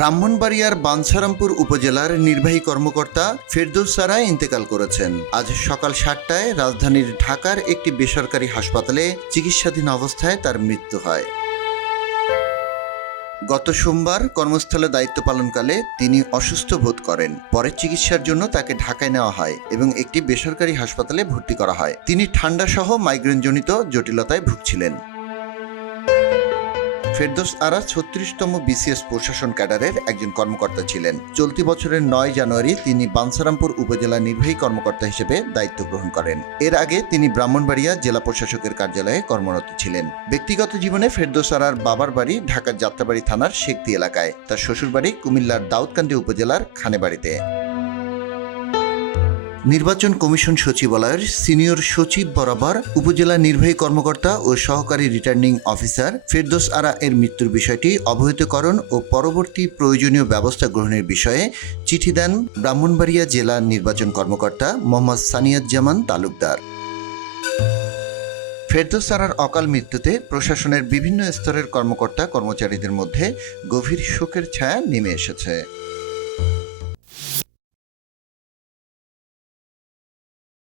ব্রাহ্মণবাড়িয়ার বাঞ্ছারামপুর উপজেলার নির্বাহী কর্মকর্তা ফেরদৌস সারা ইন্তেকাল করেছেন। আজ সকাল 7টায় রাজধানীর ঢাকার একটি বেসরকারি হাসপাতালে চিকিৎসাধীন অবস্থায় তার মৃত্যু হয়। গত সোমবার কর্মস্থলে দায়িত্ব পালনকালে তিনি অসুস্থ বোধ করেন। পরে চিকিৎসার জন্য তাকে ঢাকায় নেওয়া হয় এবং একটি বেসরকারি হাসপাতালে ভর্তি করা হয়। তিনি ঠান্ডাসহ মাইগ্রেনজনিত জটিলতায় ভুগছিলেন। ফেরদৌস আরা 36তম বিসিএস প্রশাসন ক্যাডারের একজন কর্মকর্তা ছিলেন। চলতি বছরের 9 জানুয়ারি তিনি বাঞ্ছারামপুর উপজেলা নির্বাহী কর্মকর্তা হিসেবে দায়িত্ব গ্রহণ করেন। এর আগে তিনি ব্রাহ্মণবাড়িয়া জেলা প্রশাসকের কার্যালয়ে কর্মরত ছিলেন। ব্যক্তিগত জীবনে ফেরদৌস আরার বাবার বাড়ি ঢাকার যাত্রাবাড়ি থানার শেখতি এলাকায়, তার শ্বশুরবাড়ি কুমিল্লার দাউদকান্দি উপজেলার খানেবাড়িতে। নির্বাচন কমিশন সচিবালয়ের সিনিয়র সচিব বরাবর উপজেলা নির্বাহী কর্মকর্তা ও সহকারী রিটার্নিং অফিসার ফেরদৌস আরা এর মৃত্যুর বিষয়টি অবহিতকরণ ও পরবর্তী প্রয়োজনীয় ব্যবস্থা গ্রহণের বিষয়ে চিঠি দেন ব্রাহ্মণবাড়িয়া জেলা নির্বাচন কর্মকর্তা মোহাম্মদ সানিয়াজ্জামান তালুকদার। ফেরদৌস আরার অকাল মৃত্যুতে প্রশাসনের বিভিন্ন স্তরের কর্মকর্তা কর্মচারীদের মধ্যে গভীর শোকের ছায়া নেমে এসেছে।